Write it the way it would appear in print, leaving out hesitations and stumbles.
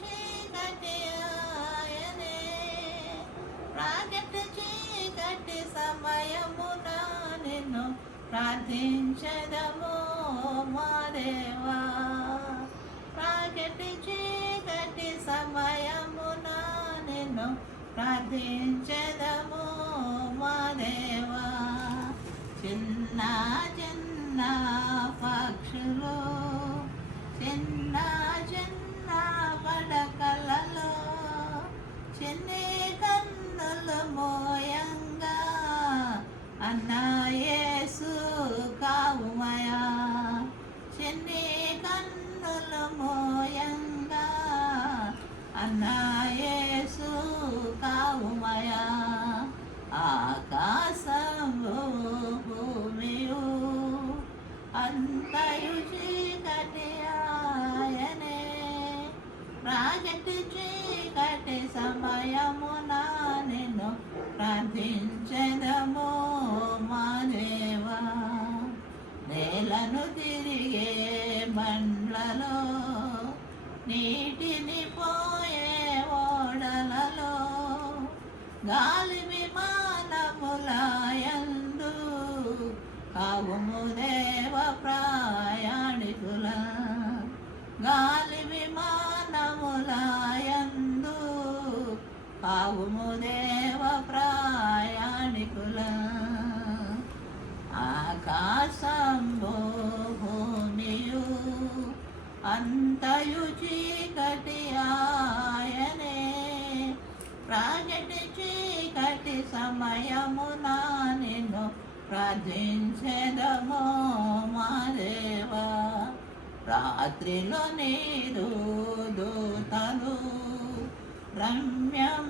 చీకటి ఆయనే, ప్రాజెక్టు చీకటి సమయమున నిన్ను ప్రార్థించదము మా దేవా. ప్రాజెక్టు చీకటి సమయమున నిన్ను ప్రార్థించదము మా దేవా. చిన్న చిన్న పక్షులు చిన్న చిన్న పడకలలో చిన్ని కన్నులు మోయంగా అన్నా యేసు కావుమయా. చిన్ని కన్నులు మోయంగా అన్నా యేసు కావుమయా. ఆకాశము భూమియు అంతయు చీకటి ఆయనే, ప్రాజెక్టు చీకటి సమయమున నిన్ను ప్రార్థించెదము మా దేవా. నేలను తిరిగే బండ్లలో నీటిని పోయే ఓడలలో గాలి విమానములయందు కావుము దేవ ప్రయాణికుల. గాలి విమానములయందు కావుము దేవ ప్రయాణికుల. ఆకాశంబు భూమియు అంతయు చీకటి ఆయనే, ప్రాజెక్టు చీకటి సమయమున నిన్ను ప్రార్థించెదము మా దేవా. రాత్రిలో నీరు దూతలు రమ్యం